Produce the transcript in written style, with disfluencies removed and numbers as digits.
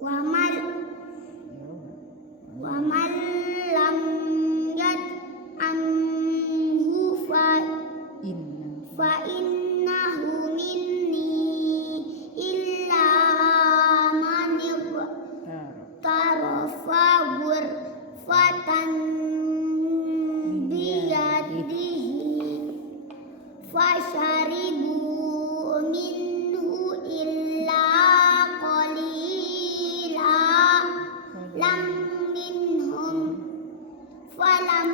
ومن ومن لم يطعمه فإنه مني إلا من اغترف غرفة بيده فشربوا منه إلا قليلا منهم فلم